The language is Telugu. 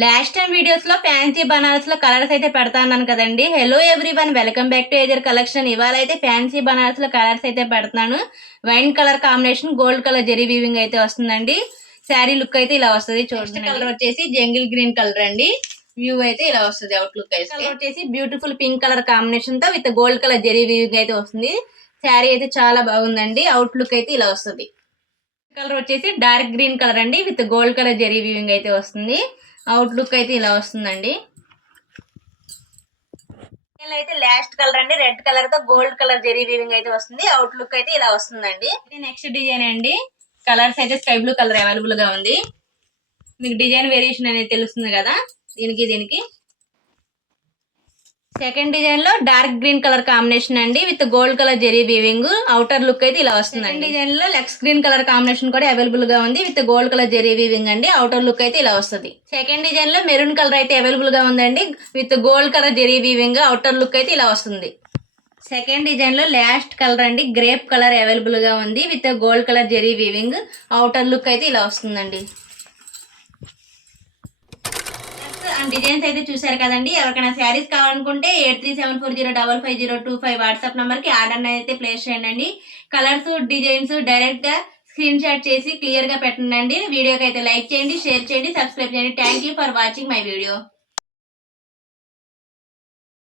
లాస్ట్ టైం వీడియోస్ లో ఫ్యాన్సీ బనారస్ లో కలర్స్ అయితే పెడతాను కదండి. Hello everyone, welcome back to Ager collection. ఇవాళ అయితే ఫ్యాన్సీ బనారస్ లో కలర్స్ అయితే పెడతాను. Wine colour combination, gold colour zari weaving అయితే వస్తుందండి. శారీ లుక్ అయితే ఇలా వస్తుంది. చూడండి, కలర్ వచ్చేసి జంగిల్ గ్రీన్ కలర్ అండి. వ్యూ అయితే ఇలా వస్తుంది. అవుట్ లుక్ అయితే కలర్ వచ్చేసి బ్యూటిఫుల్ పింక్ కలర్ కాంబినేషన్ తో with gold colour zari weaving అయితే వస్తుంది. శారీ అయితే చాలా బాగుందండి. అవుట్ లుక్ అయితే ఇలా వస్తుంది. కలర్ వచ్చేసి డార్క్ గ్రీన్ కలర్ అండి with gold colour zari weaving అయితే వస్తుంది. అవుట్ లుక్ అయితే ఇలా వస్తుందండి. అయితే లాస్ట్ కలర్ అండి, రెడ్ కలర్ తో గోల్డ్ కలర్ జెరీ వీవింగ్ అయితే వస్తుంది. అవుట్ లుక్ అయితే ఇలా వస్తుందండి. నెక్స్ట్ డిజైన్ అండి. కలర్స్ అయితే స్కై బ్లూ కలర్ అవైలబుల్ గా ఉంది. మీకు డిజైన్ వేరియేషన్ అనేది తెలుస్తుంది కదా. దీనికి సెకండ్ డిజైన్ లో డార్క్ గ్రీన్ కలర్ కాంబినేషన్ అండి with gold colour zari weaving. Outer look అయితే ఇలా వస్తుంది. సెకండ్ డిజైన్ లో లెక్స్ గ్రీన్ కలర్ కాంబినేషన్ కూడా అవైలబుల్ గా ఉంది with gold colour zari weaving అండి. అవుటర్ లుక్ అయితే ఇలా వస్తుంది. సెకండ్ డిజైన్ లో మెరూన్ కలర్ అయితే అవైలబుల్ గా ఉందండి with gold colour zari weaving. Outer look అయితే ఇలా వస్తుంది. సెకండ్ డిజైన్ లో లాస్ట్ కలర్ అండి, గ్రేప్ కలర్ అవైలబుల్ గా ఉంది with gold colour zari weaving. Outer look అయితే ఇలా వస్తుందండి. డిజైన్స్ అయితే చూసారు కదండి. ఎవరికైనా శారీస్ కావాలనుకుంటే 8374055025 వాట్సాప్ నంబర్ కి ఆర్డర్ అయితే ప్లేస్ చేయండి. కలర్స్, డిజైన్స్ డైరెక్ట్ గా స్క్రీన్ షాట్ చేసి క్లియర్ గా పెట్టండి. వీడియోకి అయితే లైక్ చేయండి, షేర్ చేయండి, సబ్స్క్రైబ్ చేయండి. Thank you for watching my video.